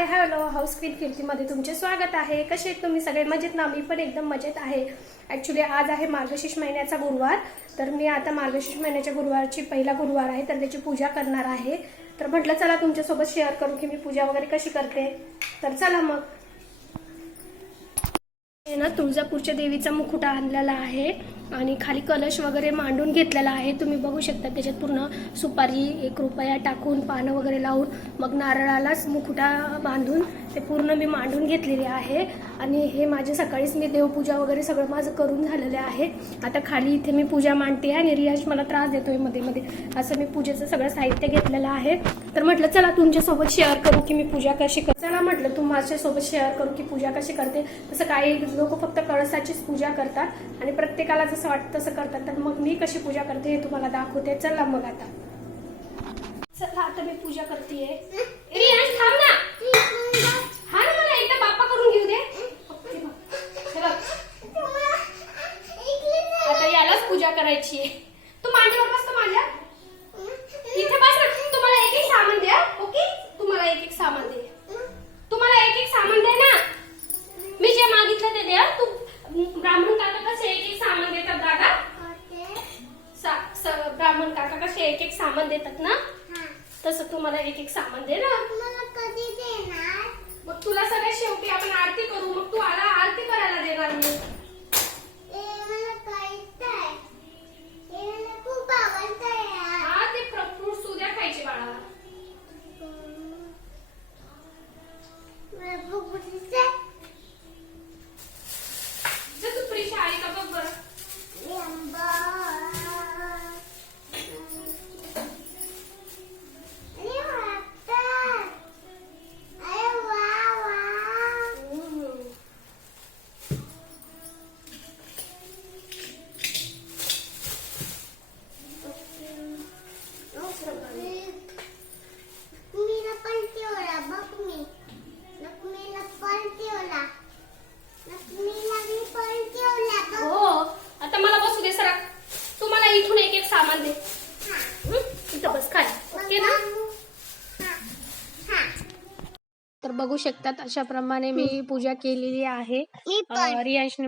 Hi hello house queen कीर्तीमध्ये तुमचे स्वागत आहे। कसे आहेत तुम्ही सगळे? मजेत ना? मी पण एकदम मजेत आहे। ॲक्च्युली आज आहे मार्गशीर्ष महिन्याचा गुरुवार, तर मी आता मार्गशीर्ष महिन्याच्या गुरुवारची पहिला गुरुवार आहे, तर त्याची पूजा करणार आहे। तर म्हटलं चला तुमच्यासोबत शेअर करू की मी पूजा वगैरे कशी करते। तर चला मग ना तुळजापूरच्या देवीचा मुकुटा आणलेला आहे आणि खाली कलश वगैरे मांडून घेतलेला आहे। तुम्ही बघू शकता त्याच्यात पूर्ण सुपारी 1 रुपया टाकून पानं वगैरे लावून मग नारळालाच मुकुटा बांधून ते पूर्ण मी मांडून घेतलेले आहे। आणि हे माझे सकाळीच मी देवपूजा वगैरे सगळं माझं करून झालेलं आहे। आता खाली इथे मी पूजा मांडते आणि रियाज मला त्रास देतोय मध्ये मध्ये, असं मी पूजेचं सगळं साहित्य घेतलेलं आहे। तर म्हटलं चला तुमच्यासोबत शेअर करू की मी पूजा कशी करते। चला म्हटलं तुमच्यासोबत शेअर करू की पूजा कशी करते। तसं काही लोक फक्त कळसाचीच पूजा करतात आणि प्रत्येकाला जसं वाटतं तसं करतात, तर मग मी कशी पूजा करते हे तुम्हाला दाखवते। चला मग आता मी पूजा करते। रियाज थांब ना, हा ना मला एकदा बाप्पा करून घेऊ दे। आता यालाच पूजा करायची आहे। तू मांडीवर बस माझ्या, इथे बस ना। तुम्हाला एक एक सामान द्या, ओके? तुम्हाला एक एक सामान दे, तुम्हाला एक एक सामान दे ना। मी जे मागितलं ते द्या। तू ब्राह्मण काका कसे एक एक सामान देतात दादा? ब्राह्मण काका कसे एक एक सामान देतात ना, तसं तुम्हाला एक एक सामान दे ना। मला कधी देणार? मग तुला सगळ्यात शेवटी आपण आरती करू, मग तू आला आरती करायला देणार मी। मला खायचंय, मला खूप आवडतंय। हा ते फ्रूट्स उद्या खायचे बाळाला। मला भूक लागली। जर तू प्रिशा आई का बघ बरं। तर बघू शकतात अशा प्रमाणे मी पूजा केलेली आहे। रियांशने